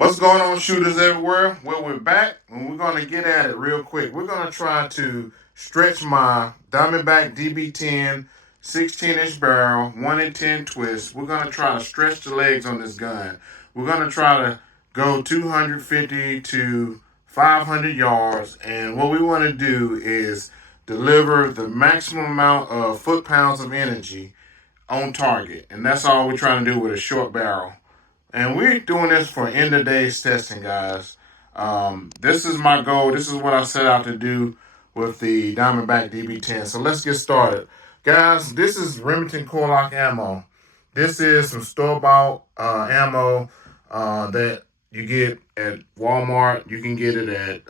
What's going on, shooters everywhere? Well, we're back and we're going to get at it real quick. We're going to try to stretch my Diamondback DB10 16-inch barrel, 1 in 10 twist. We're going to try to stretch the legs on this gun. We're going to try to go 250 to 500 yards. And what we want to do is deliver the maximum amount of foot-pounds of energy on target. And that's all we're trying to do with a short barrel. And we're doing this for end of days testing, guys. This is my goal. This is what I set out to do with the Diamondback DB10. So let's get started. Guys, this is Remington Core-Lokt ammo. This is some store-bought ammo that you get at Walmart. You can get it at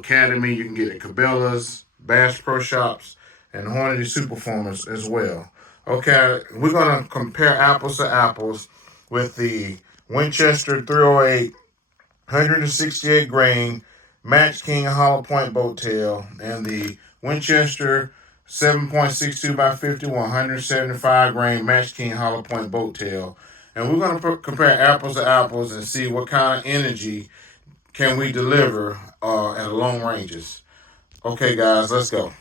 Academy. You can get it at Cabela's, Bass Pro Shops, and Hornady Superformers as well. Okay, we're going to compare apples to apples with the Winchester 308, 168 grain, Match King hollow point boat tail, and the Winchester 7.62X51, 175 grain, Match King hollow point boat tail. And we're going to compare apples to apples and see what kind of energy can we deliver at long ranges. Okay, guys, let's go.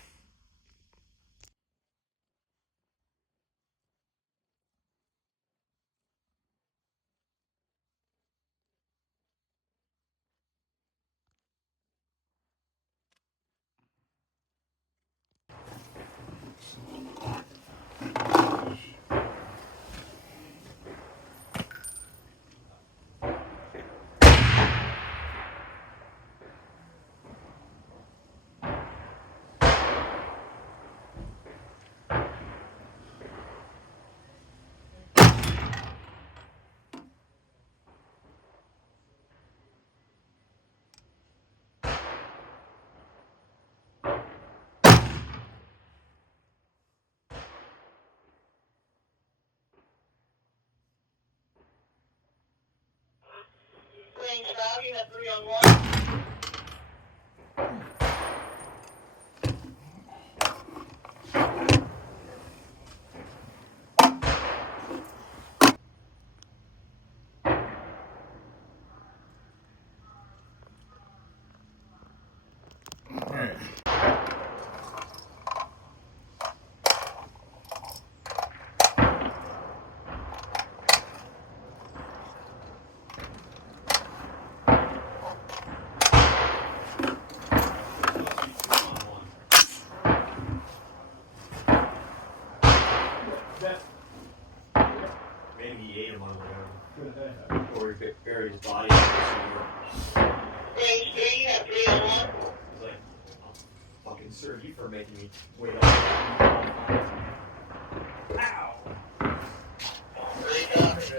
Range value at 3 on 1. Maybe he ate him on the way. Or he buried his body. Range 3 at 3 on 1. He's like, I'll fucking serve you for making me wait up. Ow! 3 copies.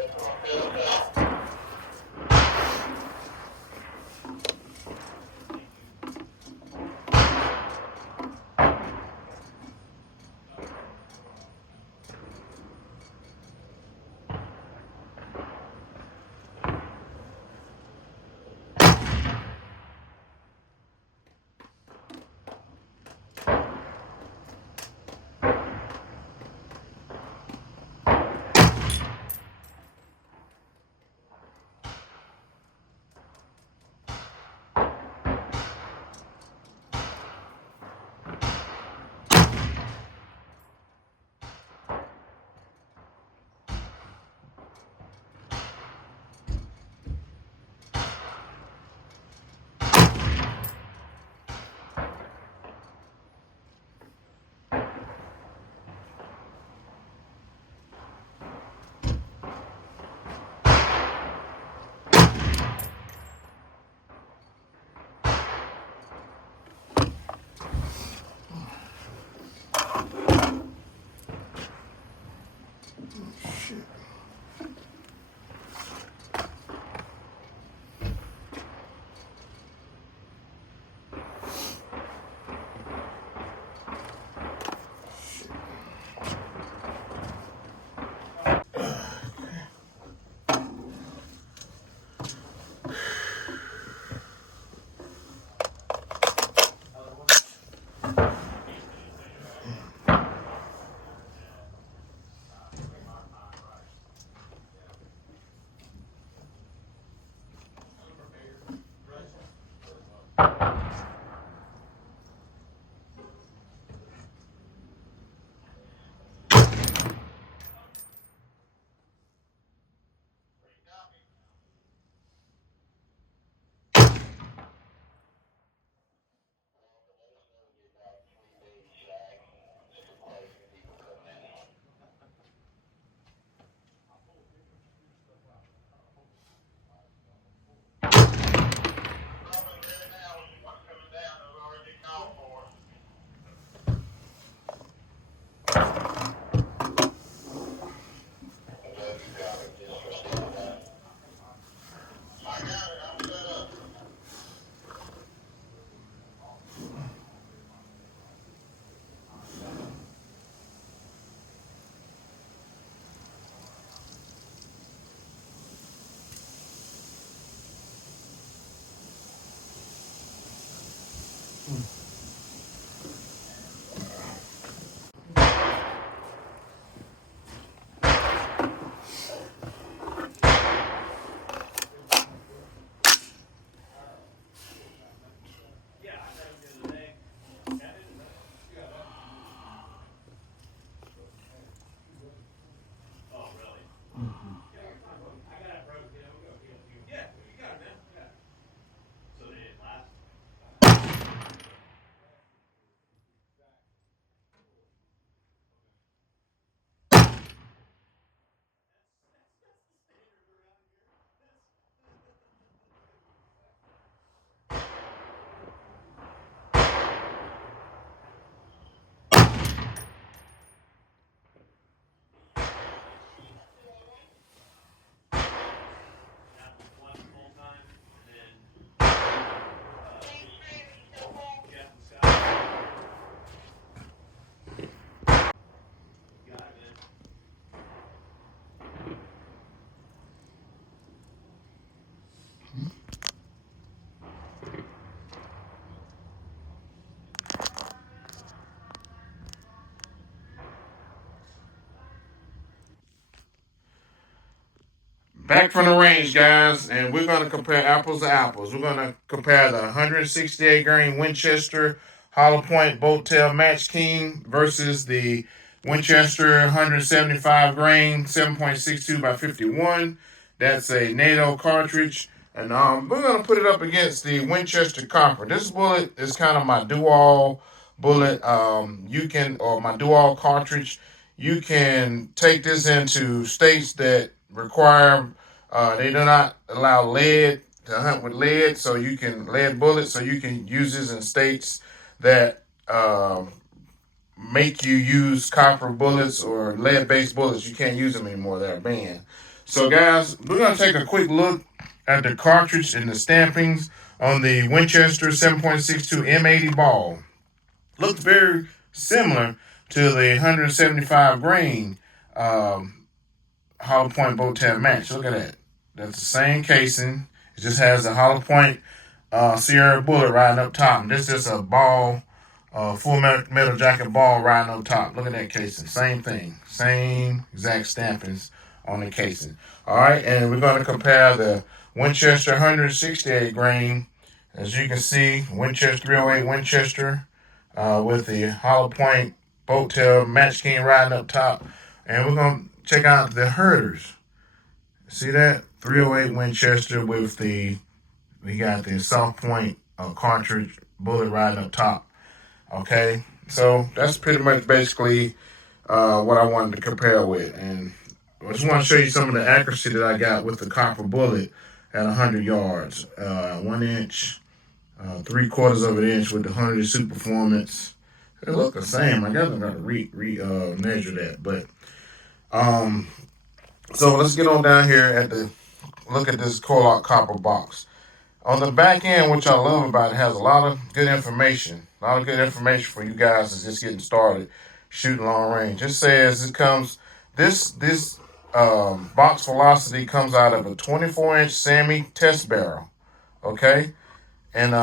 Back from the range, guys, and we're going to compare apples to apples. We're going to compare the 168 grain Winchester Hollow Point Boat Tail Match King versus the Winchester 175 grain 7.62 by 51. That's a NATO cartridge. And we're going to put it up against the Winchester Copper. This bullet is kind of my dual bullet. Or my dual cartridge. You can take this into states that require, they do not allow lead to hunt with lead, so you can, lead bullets, so you can use this in states that make you use copper bullets or lead-based bullets. You can't use them anymore. They're banned. So, guys, we're going to take a quick look at the cartridge and the stampings on the Winchester 7.62 M80 ball. Looks very similar to the 175 grain hollow point bow tail match. Look at that. That's the same casing. It just has a hollow point Sierra bullet riding up top. And this is a ball, full metal jacket ball riding up top. Look at that casing. Same thing. Same exact stampings on the casing. All right, and we're going to compare the Winchester 168 grain. As you can see, Winchester 308 Winchester with the hollow point boat tail match king riding up top. And we're going to check out the herders. See that? 308 Winchester with we got the soft point cartridge bullet riding up top. Okay, so that's pretty much basically what I wanted to compare with. And I just want to show you some of the accuracy that I got with the copper bullet at 100 yards. 1 inch, 3/4 of an inch with the 100 Super Performance. They look the same. I guess I'm going to measure that. But so let's get on down here look at this Collock copper box. On the back end, which I love about it, has a lot of good information. A lot of good information for you guys that's just getting started shooting long range. It says this box velocity comes out of a 24-inch Sammy test barrel. Okay? And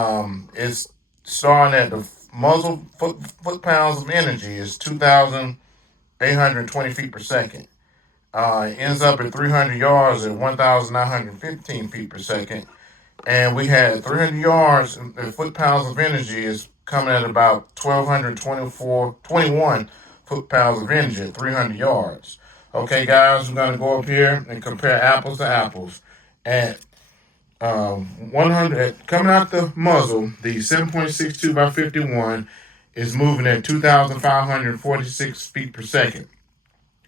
it's starting at the muzzle foot pounds of energy is 2,820 feet per second. It ends up at 300 yards at 1,915 feet per second. And we had 300 yards, the foot pounds of energy is coming at about 1,221 foot pounds of energy at 300 yards. Okay, guys, we're going to go up here and compare apples to apples. At 100, coming out the muzzle, the 7.62 by 51 is moving at 2,546 feet per second.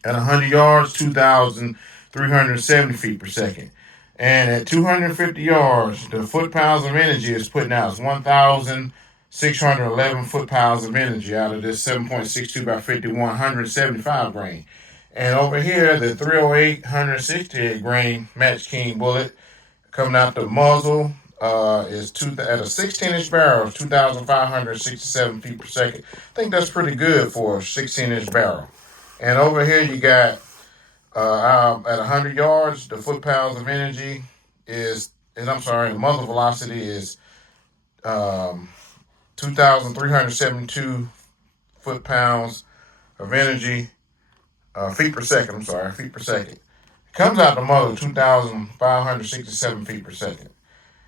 At 100 yards, 2,370 feet per second. And at 250 yards, the foot pounds of energy is putting out 1,611 foot pounds of energy out of this 7.62 by 51 175 grain. And over here, the 308 168 grain Match King bullet coming out the muzzle is at a 16-inch barrel, 2,567 feet per second. I think that's pretty good for a 16-inch barrel. And over here, you got at 100 yards, the foot pounds of energy the muzzle velocity is 2,372 foot pounds of energy, feet per second. Feet per second. It comes out the muzzle 2,567 feet per second.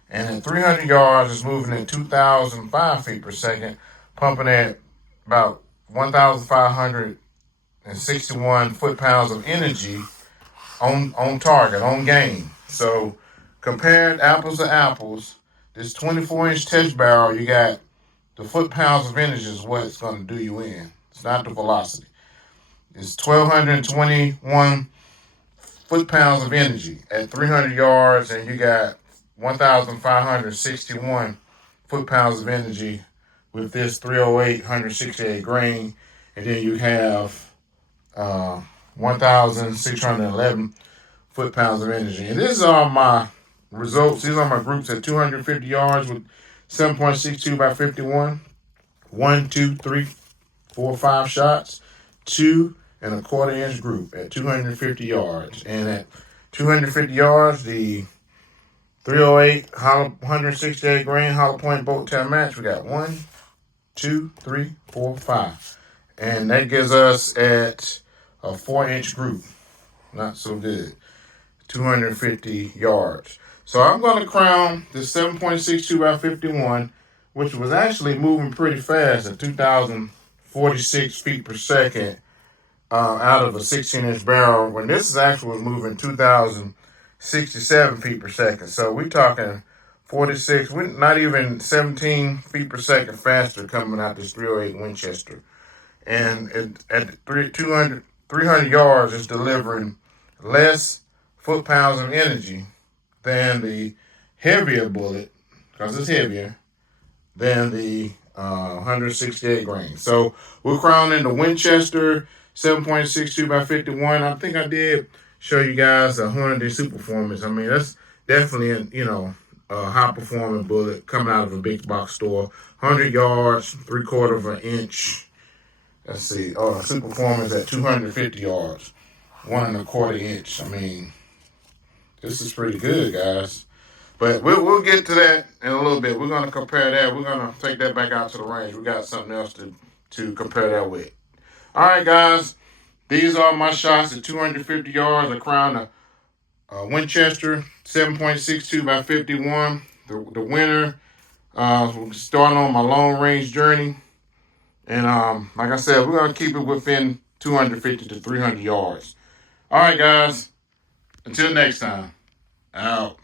And at 300 yards, it's moving at 2,005 feet per second, pumping at about 1,561 foot pounds of energy on target, on game. So compared apples to apples, this 24-inch test barrel, you got the foot pounds of energy is what it's going to do you in. It's not the velocity. It's 1,221 foot pounds of energy at 300 yards, and you got 1,561 foot pounds of energy with this 308 168 grain, and then you have 1,611 foot pounds of energy. And these are my results. These are my groups at 250 yards with 7.62 by 51. 1, 2, 3, 4, 5 shots. 2 1/4 inch group at 250 yards. And at 250 yards, the 308 168 grain hollow point boat tail match, we got 1, 2, 3, 4, 5. And that gives us at a 4-inch group. Not so good. 250 yards. So I'm going to crown the 7.62 by 51, which was actually moving pretty fast at 2,046 feet per second out of a 16-inch barrel, when this is actually was moving 2,067 feet per second. So we're talking 46, we're not even 17 feet per second faster coming out this 308 Winchester. And at 300 yards, it's delivering less foot-pounds of energy than the heavier bullet, because it's heavier, than the 168 grain. So we're crowning the Winchester 7.62 by 51. I think I did show you guys a Hornady Super Performance. I mean, that's definitely a high-performing bullet coming out of a big box store. 100 yards, 3/4 of an inch. Let's see. Oh, Super Performance at 250 yards, 1 1/4 inch. I mean, this is pretty good, guys. But we'll get to that in a little bit. We're going to compare that. We're going to take that back out to the range. We got something else to compare that with. All right, guys. These are my shots at 250 yards. I crowned a Winchester 7.62 by 51. The winner. We're starting on my long range journey. And like I said, we're going to keep it within 250 to 300 yards. All right, guys. Until next time. Out.